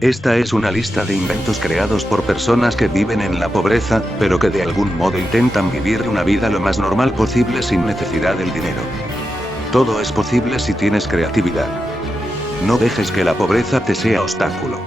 Esta es una lista de inventos creados por personas que viven en la pobreza, pero que de algún modo intentan vivir una vida lo más normal posible sin necesidad del dinero. Todo es posible si tienes creatividad. No dejes que la pobreza te sea obstáculo.